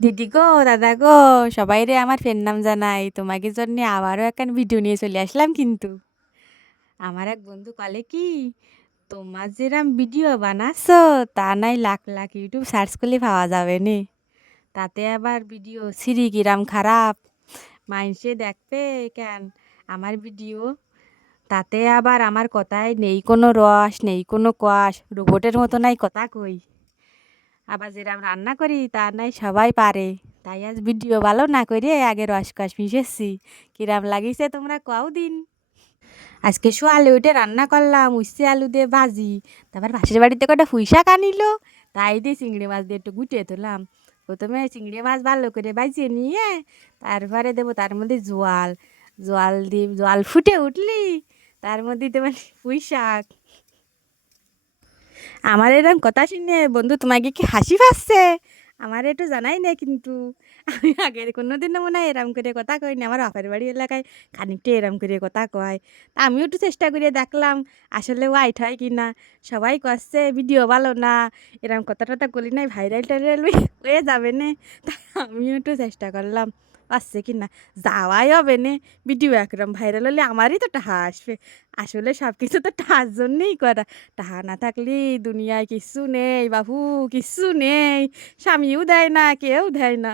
দিদি গো, দাদা গো, সবাই রে আমার ফের নাম জানাই। তোমাকে জন্য আবারও একখান ভিডিও নিয়ে চলে আসলাম কিন্তু। আমার এক বন্ধু কলে কি, তোমার যেরাম ভিডিও বানাচ্ছো তা নাই লাখ লাখ ইউটিউব সার্চ করলে পাওয়া যাবে নে। তাতে আবার ভিডিও সিরি কিরাম খারাপ, মাইনসে দেখবে কেন আমার ভিডিও। তাতে আবার আমার কথায় নেই কোনো রস, নেই কোনো কষ, রোবটের মতো নাই কথা কই। আবার যেরাম রান্না করি তা নাই সবাই পারে। তাই আজ ভিডিও ভালো না করে আগে রসকস মিশেছি। কিরাম লাগিছে তোমরা কও দিন। আজকে আলু উঠে রান্না করলাম, উচ্ছে আলু দিয়ে ভাজি। তারপর পাশের বাড়িতে কটা পুঁই শাক আনিলো, তাই দিয়ে চিংড়ি মাছ দিয়ে একটু গুটিয়ে তুললাম। প্রথমে চিংড়ি মাছ ভালো করে ভাজিয়ে নিয়ে তারপরে দেবো তার মধ্যে জোয়াল। জোয়াল দিয়ে জোয়াল ফুটে উঠলি তার মধ্যে দেবেন পুঁই শাক। আমার এরকম কথা শুনে বন্ধু তোমাকে কি হাসি পাচ্ছে? আমার একটু জানাই না কিন্তু। আমি আগের কোনোদিনও মনে হয় এরম করে কথা কইনি। আমার বাপের বাড়ি এলাকায় খানিকটা এরম করে কথা কয়। তা আমিও একটু চেষ্টা করে দেখলাম আসলে ওয়াইট হয় কি না। সবাই কচ্ছে ভিডিও ভালো না, এরম কথা টথা করি নাই, ভাইরাল টাইরাল হয়ে যাবে নে। তাই আমিও একটু চেষ্টা করলাম পারছে কি না। যাওয়াই হবে নে, ভিডিও একরম ভাইরাল হলে আমারই তো টাহা আসবে। আসলে সব কিছু তো টাহার জন্যই করা। টাহা না থাকলে দুনিয়ায় কিচ্ছু নেই বাবু, কিচ্ছু নেই। স্বামীও দেয় না, কেউ দেয় না।